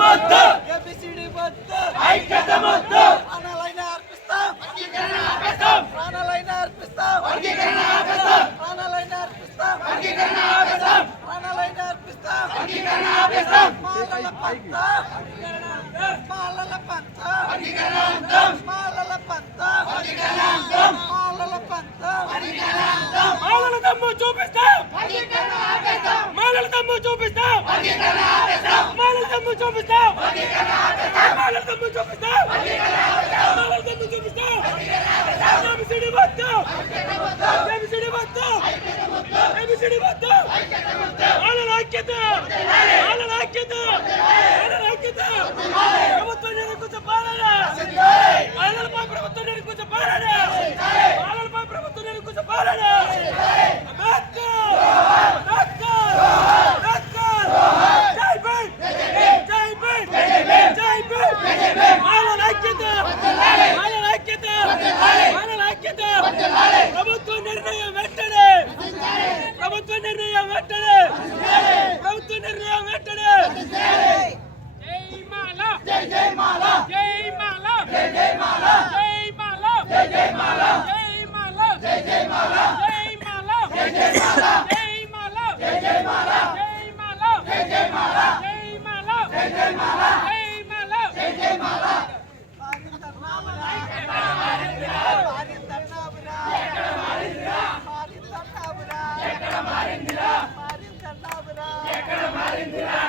మొద్దు ఏబిసిడి మొద్దు ఐక్యత మొద్దు ప్రాణాలైన అర్పిస్తాం వర్గీకరణ ఆపేస్తాం ప్రాణాలైన అర్పిస్తాం వర్గీకరణ ఆపేస్తాం ప్రాణాలైన అర్పిస్తాం వర్గీకరణ ఆపేస్తాం ప్రాణాలైన అర్పిస్తాం వర్గీకరణ ఆపేస్తాం మాలల పంత మాలల పంత వర్గీకరణ ఆపేస్తాం మాలల పంత వర్గీకరణ ఆపేస్తాం మాలల పంత వర్గీకరణ ఆపేస్తాం మాలల దమ్ము చూపిస్తాం వర్గీకరణ ఆపేస్తాం మాలల దమ్ము చూపిస్తాం వర్గీకరణ ఆపేస్తాం మాలల దమ్ము చూపిస్తాం వర్గీకరణ ఆపేస్తాం మాలల దమ్ము చూపిస్తాం వర్గీకరణ ఆపేస్తాం మాలల దమ్ము చూపిస్తాం వర్గీకరణ ఆపేస్తాం ఏబిసిడి మొద్దు ఐక్యత మొద్దు ఏబిసిడి మొద్దు ఐక్యత మొద్దు ఏబిసిడి మొద్దు ఐక్యత మొద్దు మాలల ఐక్యత మాలల ఐక్యత మాలల ఐక్యత ప్రభుత్వ నిరంకుశ పాలన మాలలపై ప్రభుత్వ నిరంకుశ పాలన మాలలపై ప్రభుత్వ నిరంకుశ పాలన ప్రభుత్వ నిర్ణయం వెంటనే ప్రభుత్వ నిర్ణయం వెంటనే ప్రభుత్వ నిర్ణయం వెంటనే జై మాల జై జై మాల జై మాల జై జై మాల జై మాల జై జై మాల జై మాల జై జై మాల జై మాల జై జై మాల జై మాల జై జై మాల జై మాల జై జై మాల జై మాల జై జై మాల జై మాల జై జై మాల ఎక్కడ మారిందిరా